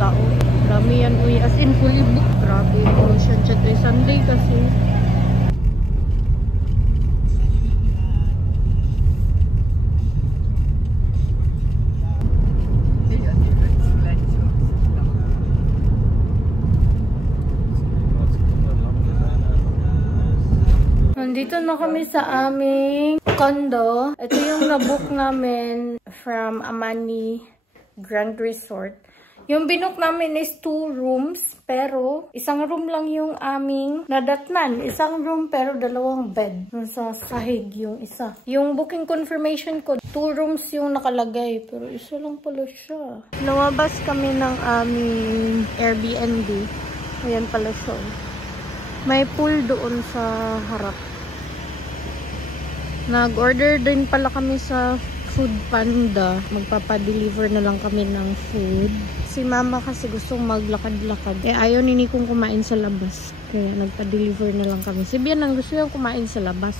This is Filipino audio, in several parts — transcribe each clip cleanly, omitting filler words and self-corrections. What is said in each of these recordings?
tao. Dami yan, uy. As in, fully booked. Grabe, emotion siya. Sunday kasi. Nandito na kami sa aming condo. Ito yung nabook namin from Amani Grand Resort. Yung binook namin is 2 rooms, pero isang room lang yung aming nadatnan. Isang room pero 2 bed. Nasa sahig yung isa. Yung booking confirmation ko, 2 rooms yung nakalagay, pero isa lang pala siya. Lumabas kami ng aming Airbnb. Ayan pala siya. May pool doon sa harap. Nag-order din pala kami sa Food Panda. Magpapadeliver na lang kami ng food. Si mama kasi gustong maglakad-lakad. Ayaw ni Nikong kumain sa labas. Kaya nagpa-deliver na lang kami. Si Bian ang gusto yung kumain sa labas.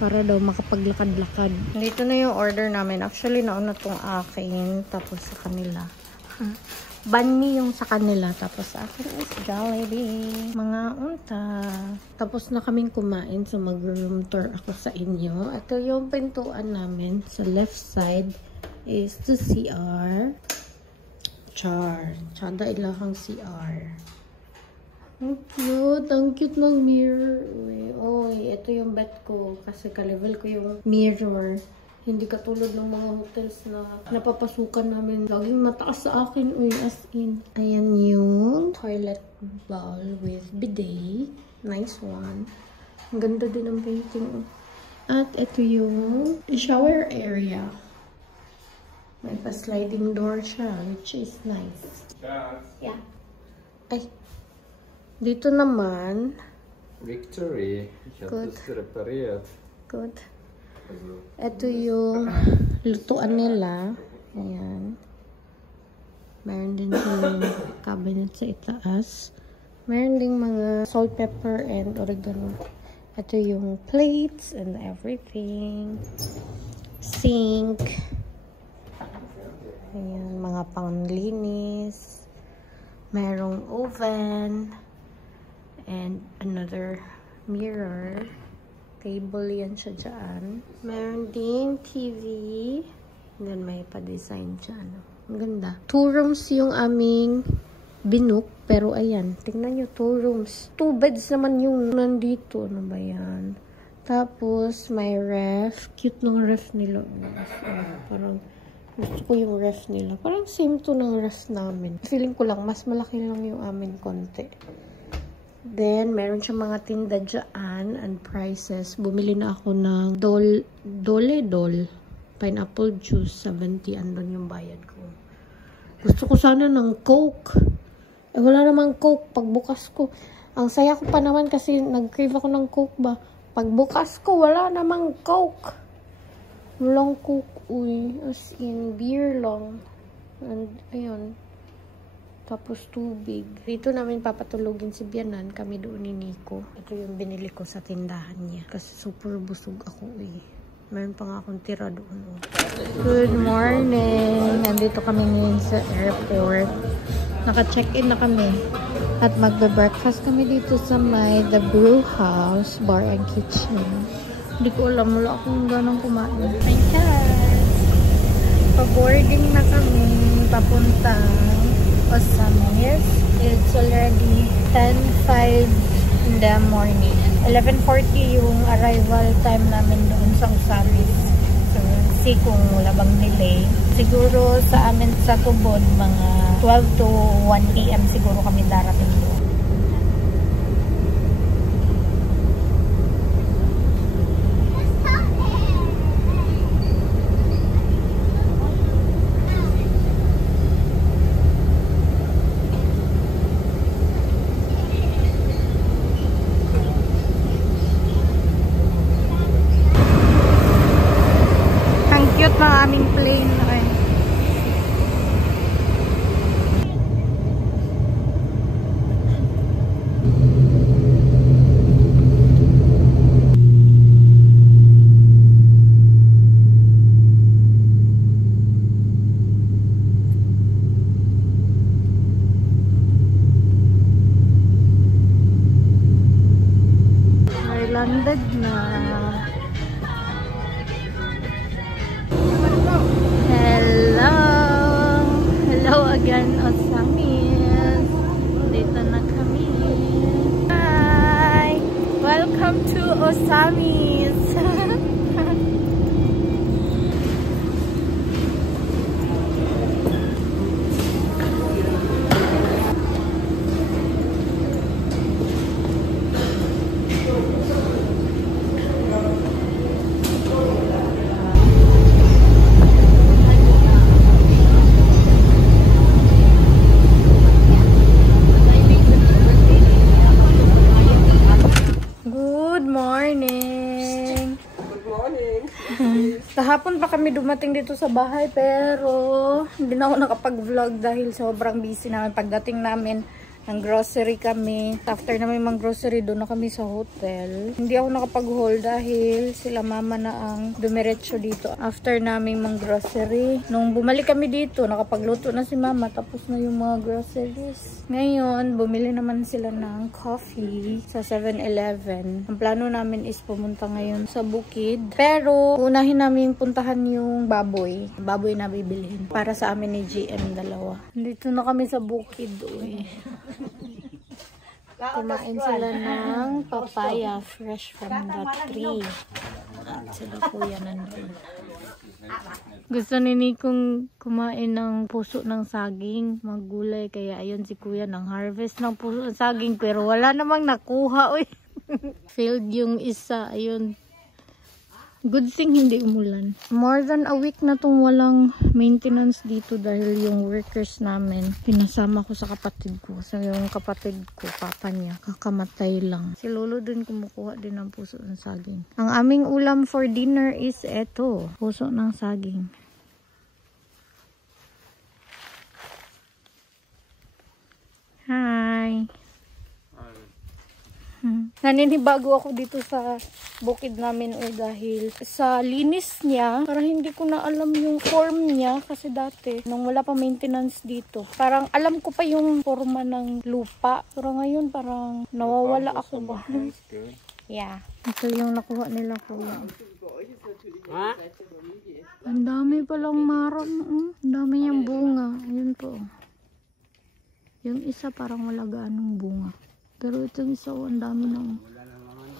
Para daw makapaglakad-lakad. Dito na yung order namin. Actually, nauna tong akin. Tapos sa kanila. Banh yung sa kanila. Tapos sa akin is Jollibee. Mga unta. Tapos na kaming kumain. So mag-room tour ako sa inyo. Ito yung pintuan namin. Sa left side is the CR. Char. Tsada ilahang CR. Ang cute. Ang cute ng mirror. Uy, ito yung bed ko. Kasi ka-level ko yung mirror. Hindi katulad ng mga hotels na napapasukan namin. Laging mataas sa akin. Uy, as in. Ayan yung toilet bowl with bidet. Nice one. Ang ganda din ang painting. At ito yung shower area. May pa-sliding door siya, which is nice. Yeah. Ay. Dito naman. Victory. Ich habe das repariert. Good. Ito yung lutuan nila. Ayan. Meron din yung cabinet sa itaas. Meron din mga salt, pepper, and oregano. Ito yung plates and everything. Sink. Ayan, mga panglinis. Merong oven. And another mirror. Table yan siya dyan. Meron ding TV. And then may pa-design dyan. Ang ganda. 2 rooms yung aming binook. Pero ayan, tingnan nyo, 2 rooms. 2 beds naman yung nandito. Ano ba yan? Tapos, may ref. Cute ng ref nila. Parang, gusto ko yung ref nila. Parang same to ng ref namin. Feeling ko lang, mas malaki lang yung amin konti. Then, meron siya mga tinda dyan and prices. Bumili na ako ng Dole. Pineapple juice, 70. Andun yung bayad ko. Gusto ko sana ng Coke. Eh, wala namang Coke. Pagbukas ko. Ang saya ko pa naman kasi nag-crave ako ng Coke ba. Pagbukas ko, wala namang Coke. Walang Coke. Uy, as in, beer lang. And, ayun. Tapos tubig. Dito namin papatulogin si Bianan. Kami doon ni Nico. Ito yung binili ko sa tindahan niya. Kasi super busog ako eh. Meron pa nga akong tira doon. Oh. Good morning! Nandito kami ngayon sa airport. Naka-check-in na kami. At magbe-breakfast kami dito sa may The Brew House Bar and Kitchen. Hindi ko alam. Wala akong ganang kumain. Ayan! Pa-boarding na kami. Papuntang Osamis. It's already 10:05 in the morning. 11:40 yung arrival time namin doon sa Osamis. So, see kung wala bang delay. Siguro sa amin sa Tubod, mga 12 to 1 p.m. siguro kami darating doon. Ng aming plane. Okay. Kahapon pa kami dumating dito sa bahay pero hindi na ako nakapag-vlog dahil sobrang busy namin. Pagdating namin ng grocery kami. After namin mag-grocery, doon na kami sa hotel. Hindi ako nakapag-haul dahil sila mama na ang dumiretso dito. After namin mag-grocery, nung bumalik kami dito, nakapagluto na si mama, tapos na yung mga groceries. Ngayon, bumili naman sila ng coffee sa 7-Eleven. Ang plano namin is pumunta ngayon sa bukid. Pero, unahin namin puntahan yung baboy. Baboy na bibilhin. Para sa amin ni GM dalawa. Dito na kami sa bukid. Kumain sila ng papaya fresh from the tree. At sila kuya nandun. Gusto ni Nikong kumain ng puso ng saging, maggulay, kaya ayun si kuya ng harvest ng puso ng saging pero wala namang nakuha. Failed yung isa, ayun. Good thing hindi umulan. More than a week na tong walang maintenance dito dahil yung workers namin, pinasama ko sa kapatid ko. So yung kapatid ko, papa niya, kakamatay lang. Si lolo din kumukuha din ng puso ng saging. Ang aming ulam for dinner is eto, puso ng saging. Hi! Naninibago ako dito sa bukid namin dahil sa linis niya, parang hindi ko na alam yung form niya kasi dati, nung wala pa maintenance dito, parang alam ko pa yung forma ng lupa. Pero ngayon parang nawawala ako ba? Yeah. Ito yung nakuha nila kuya. Ang dami palang marang. Ang dami niyang bunga. Ayun po. Yung isa parang wala gaanong bunga. Pero itong isa, ang dami nang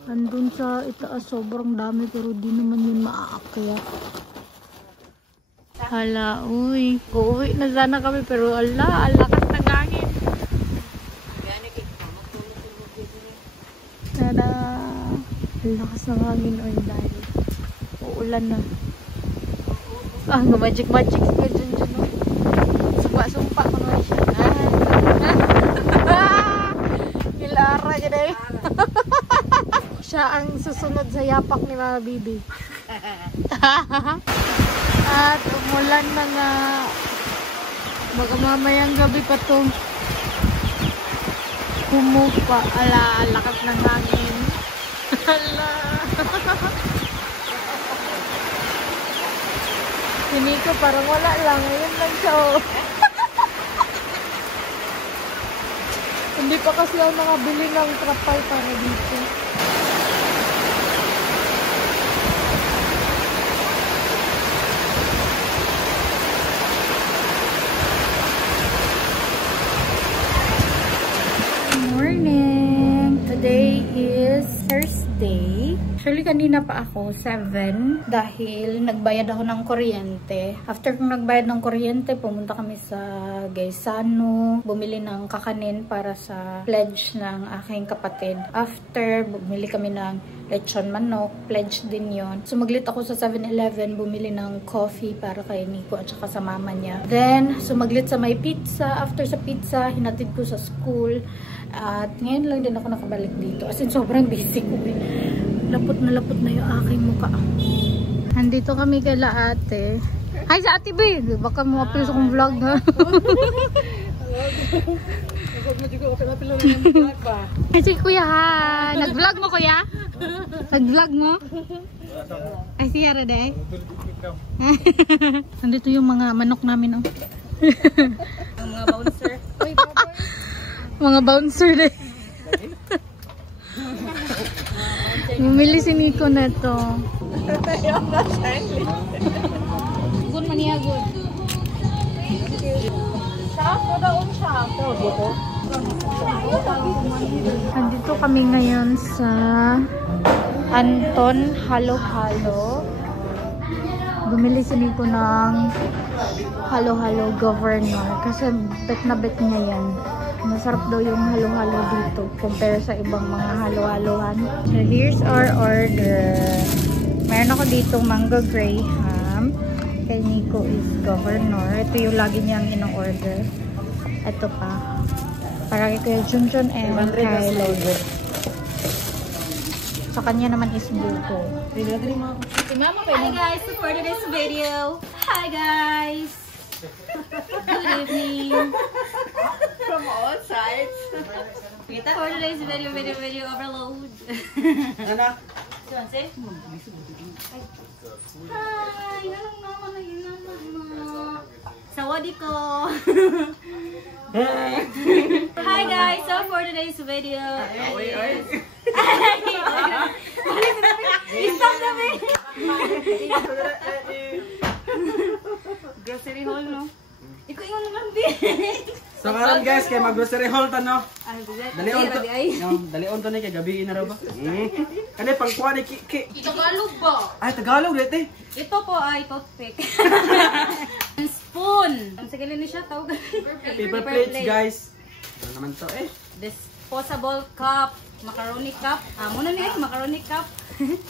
andun sa itaas, sobrang dami pero di naman yun maaakyat. Hala, uy, uuwi na sana kami pero ala, alakas ng hangin. Tada, alakas ng hangin oy dahil uulan na. Magic-magic ka dyan dyan. Sumpa-sumpa ko naman siya. Lara niya dahil. Siya ang susunod sa yapak ni Mama Bibi. At umulan na nga. Baka mamayang gabi pa to. Humupa. Ala, lakas ng hangin. Ala. Hindi ko parang wala lang. Ayun lang siya. Hindi pa kasi ako nakabili ng trapal para dito. Good morning! Today is Thursday. Actually, kanina pa ako, 7, dahil nagbayad ako ng kuryente. After kong nagbayad ng kuryente, pumunta kami sa Gaisano, bumili ng kakanin para sa pledge ng aking kapatid. After, bumili kami ng lechon manok, pledge din yon. Sumaglit ako sa 7-Eleven, bumili ng coffee para kay Nico at saka sa mama niya. Then, sumaglit sa may pizza. After sa pizza, hinatid ko sa school. At ngayon lang din ako nakabalik dito. As in, sobrang busy ko. Lapot na yung aking mukha. Nandito kami kala ate. Hi sa ate B! Baka mapil sa kong vlog ha. Ay si kuya ha. Nag-vlog mo kuya? Nag-vlog mo? Ay siya rada eh. Nandito yung mga manok namin oh. Ang mga bouncer. Mga bouncer din. Bumili si Nico na ito. Good man niya, good. Nandito kami ngayon sa Anton Halo-Halo. Bumili si Nico ng Halo-Halo Governor kasi bet na bet niya yan. Masarap daw yung halo-halo dito compare sa ibang mga halo-halohan. So here's our order. Meron ako dito mango graham. Kay Nico is Governor. Ito yung lagi niyang in-order. Ito pa. Para kay Kuya Junjun and kay Lodo. Sa kanya naman is buko. Hi guys, for today's video. Hi guys. Good evening. From all sides. For today's video overload. Anak. Hi, nanong mama na yun mama. Sawadi ko. Hi guys, so for today's video. Stop namin. Grocery haul, no? Ikaw yung naman din. So karon guys, kay mag-grocery haul ta no. Dalion to. Ay, Dalion to ni kay gabi na raw ba? Kani pangkuha ni ki. Tagalog ba? Ay Tagalog dito. Ito po ay toothpick. Spoon. Ang sige ni siya tawag. Paper plates guys. Ano naman to eh? Disposable cup, macaroni cup. Muna ni macaroni cup.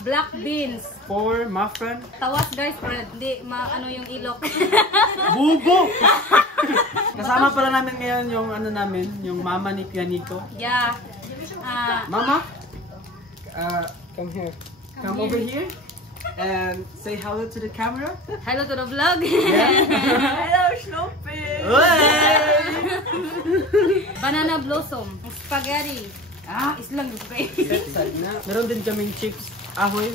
Black beans. For muffin. Tawas guys, pero hindi ano yung ilok. Bubo. Kasama pala namin ngayon yung ano namin, yung mama ni Pianico. Yeah. Mama, come here. Come over here and say hello to the camera. Hello to the vlog. Hello, Snoopy. Banana blossom, spaghetti. Islang guys. Meron din kaming chips ahoy.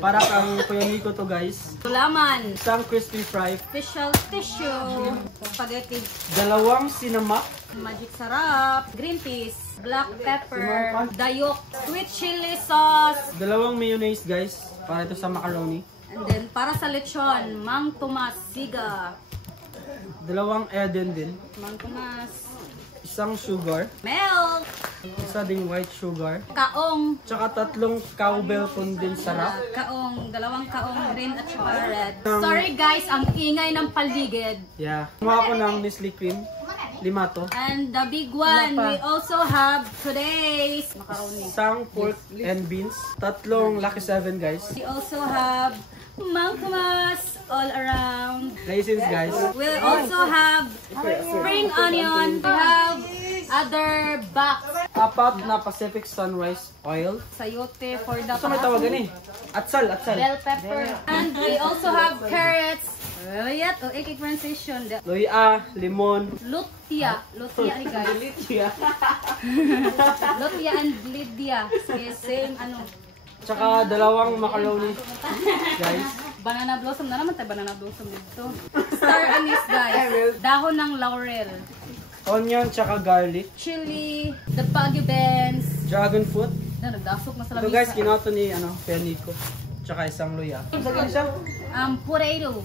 Para kang Pianico to guys. Gulaman. Isang crispy fry. Official tissue. Spaghetti. 2 sinamak. Magic sarap. Green peas. Black pepper. Dayok. Sweet chili sauce. 2 mayonnaise guys. Para ito sa macaroni. And then para sa lechon, Mang Tomas siga. 2 Eden din. Mang Tomas. Isang sugar. Milk. Isa ding white sugar. Kaong. Tsaka 3 cowbell condensara. Kaong. 2 kaong green at saka red. Sorry guys, ang ingay ng paligid. Yeah. Kumuha ko ng Nestle cream. 5 to. And the big one, we also have today's macaroni. Isang pork and beans. 3 Lucky 7 guys. We also have Mang Tomas all around. Raisins guys. We also have spring onion. We have other box. 4 na Pacific Sunrise oil. Sayote for the Ito may tawagan eh. Atsal. bell pepper. And we also have carrots. Yet, ikik transition. Luya, limon. Lutia ni guys. Lutia and Lydia. Same ano. Tsaka 2 macaroni guys. Banana blossom na naman tayo. Banana blossom dito. Star anise guys. Dahon ng laurel. Onion tsaka garlic. Chili. The Baguio beans. Dragon fruit. Nagdasok na sa Ito lamisa. guys, kinuha to ni Pianico. Tsaka isang luya. Sagin siya. Potato.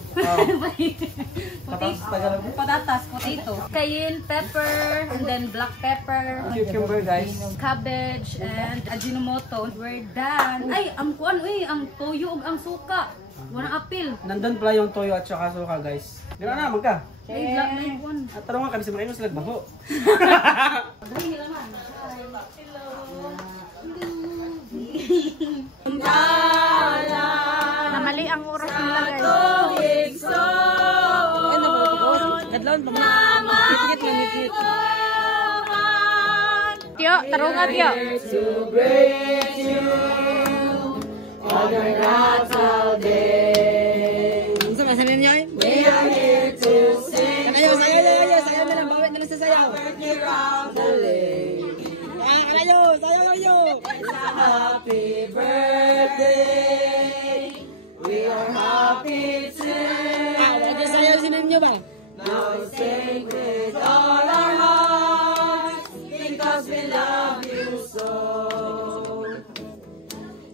Tagalog. Patatas, potato. Cayenne pepper, and then black pepper. Cucumber guys. Cabbage, and Ajinomoto. We're done. Ay, ang kuan, ang toyo ug ang suka. Wala apil. Nandun pala yung toyo at tsaka suka guys. Gano'n na, magka. Ay, black na yung kuan. At tanong nga kami sa mga inos nagbaho. Dali nila man. Namali ang oras nila guys. Tiyo, tarungan tiyo. Happy birthday, we are happy to now sing with all our hearts because we love you so.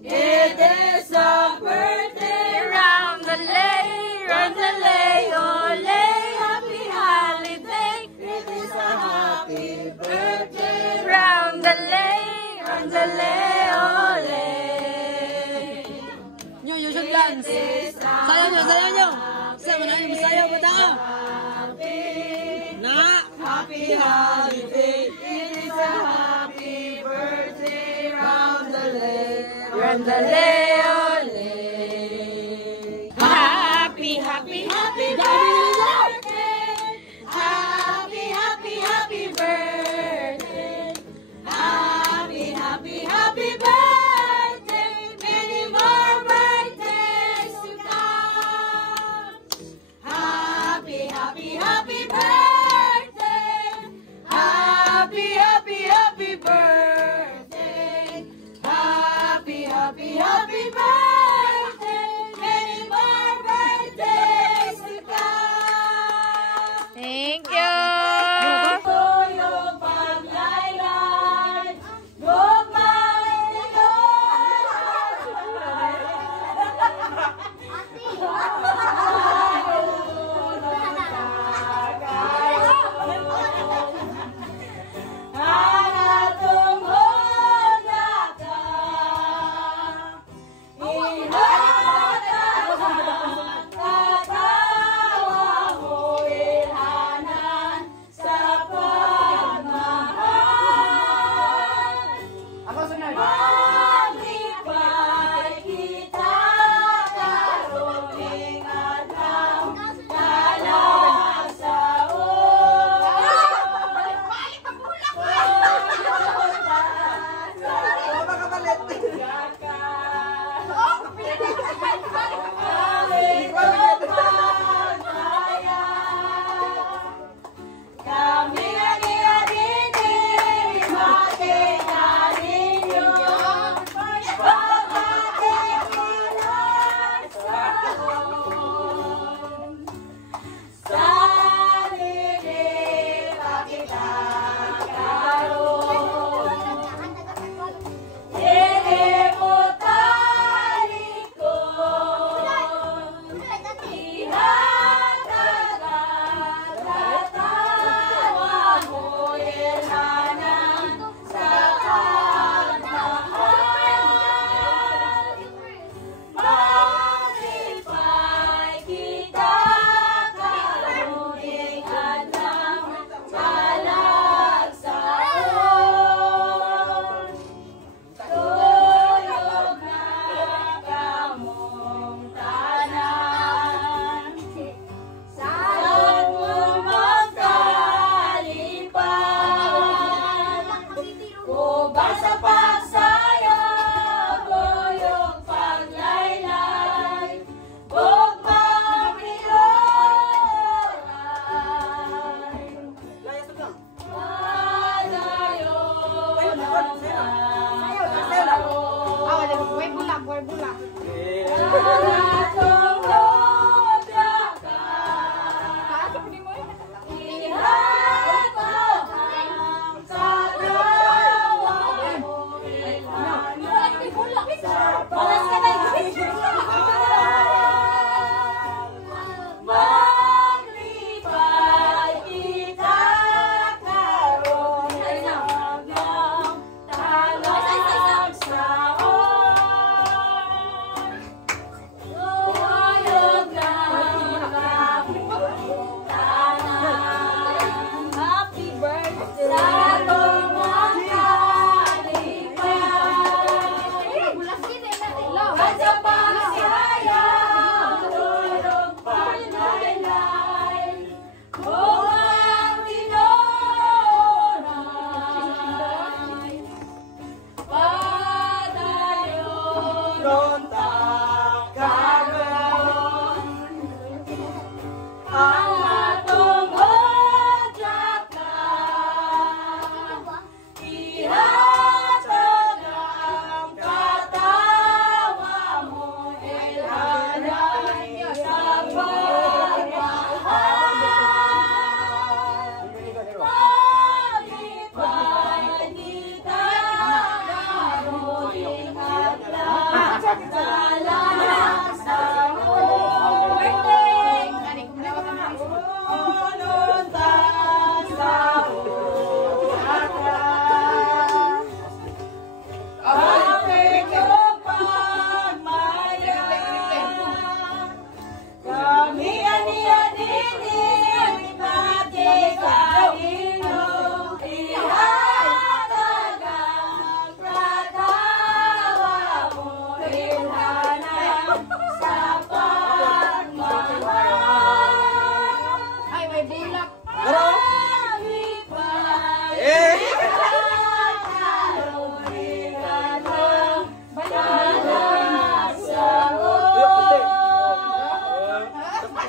It is a birthday Round the lay, ole, happy holiday. It is a happy birthday Round the lay, ole. you should dance. Sayaw nyo. Sayaw na yung sayaw ba tao? Happy holiday. It is a happy birthday round the lake. Round the lay, ole. Happy birthday. Happy birthday. Happy birthday.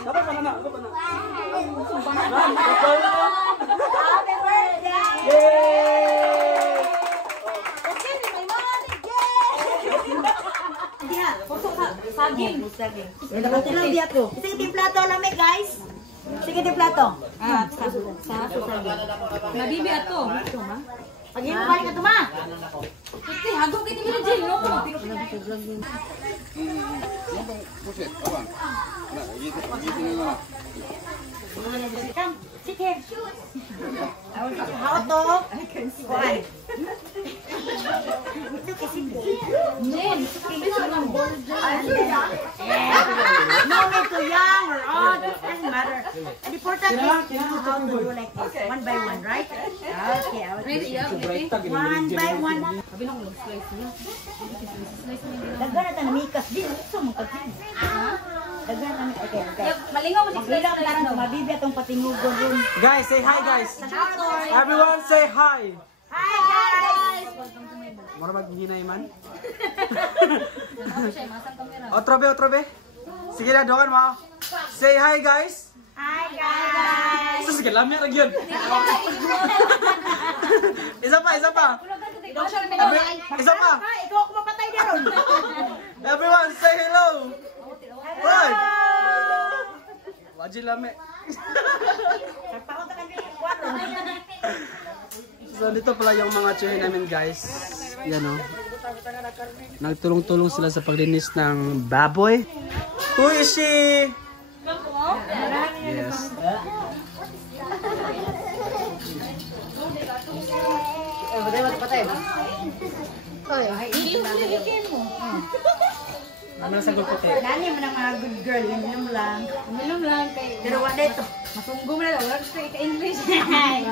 Dapat banana. Happy birthday! Yay! Okay, may money! Yay! Diha, puso ka. Saging. Dapat lang diha ko. Sige, timplato lamig, guys. Sige, timplato. Sa saging. Nabibi ato. Pag mo balik ka tuma. Kasi hagok kita gila Jill, no? Come, sit here. How to? Why? Look at him. No need to young or old. It doesn't matter. The important is to know how to do like this. One by one, right? Okay. One by one. Daghan na tayo mikas. Di, gusto mo kasi. Daghan na mikas. Okay. Malingaw mo Magbilang tayo. Mabibi atong patingugon rin. Guys, say hi, guys. Everyone say hi. Hi, guys! Mura maghinay man. Otrobe. Sige na, doon mo. Say hi, guys. Hi, guys! So, sige, lami rin yun. Isa pa. Isa pa. Ikaw ako mapatay na ron. Everyone say hello. Right. Wajil lami. So, dito pala yung mga tsuhin namin, guys. Yan o. Nagtulong-tulong sila sa paglinis ng baboy. Who is she? Yes. Ano sa gulpote? Nani mo ng mga good girl, minum lang. Minum lang kay. Pero wala ito. Masunggo mo na daw, wala sa English. Hi!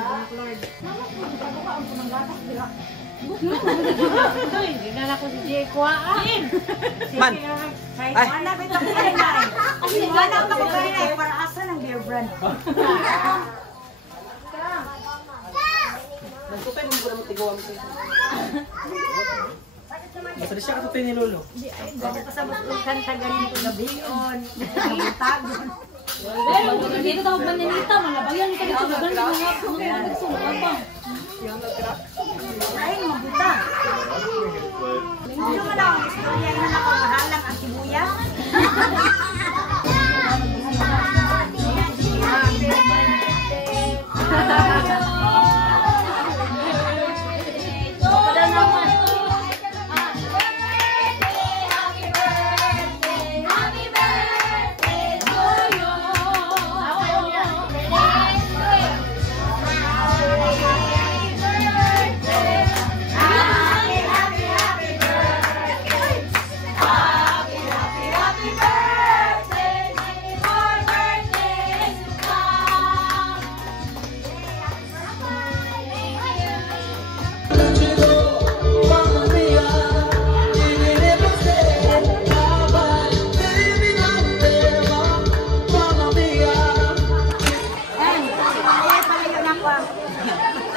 Ginala ko si Jay Kuwaan. Man! Ay! Wala ba itong kainay? Wala ba itong kainay? Para asa ng beer brand? Nagtutay mo ba naman tigawa mo siya? Masali siya katutay ni Lolo. Bakit pa sa bukan sa ganito gabion? Tagon. Dito tawag ba nilita, malabayan ka dito. Ganun mga nagsunga. Ay, mabuta. Hindi mo na ang istorya na nakamahalang ang sibuyas.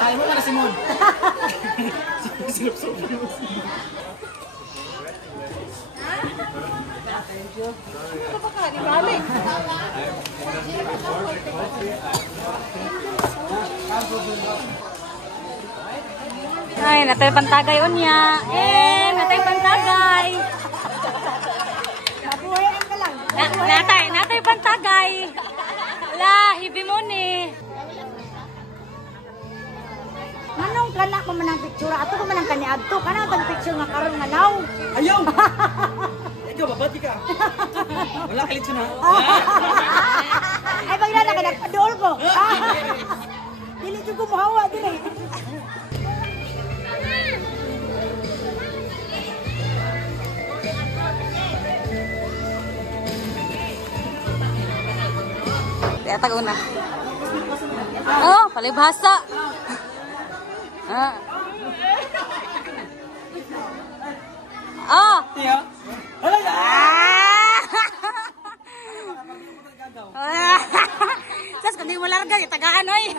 Ay, mo na si Mon. Ay, natay pantagay unya. Natay pantagay. Natay pantagay. La, hibi mo ni. Manong kana ko man ang picture ato ko man ang kaniadto kana tang picture nga karon nga naw. Ayaw! Ikaw, babati ka. Wala kalit siya na. Ay pag na ka nagpadool ko. Dili jud ko mohawa dili. Kaya taguna. Oh, palibhasa. Tiyo? Wala ya! Tapos kung di mo larga, itagaan oy.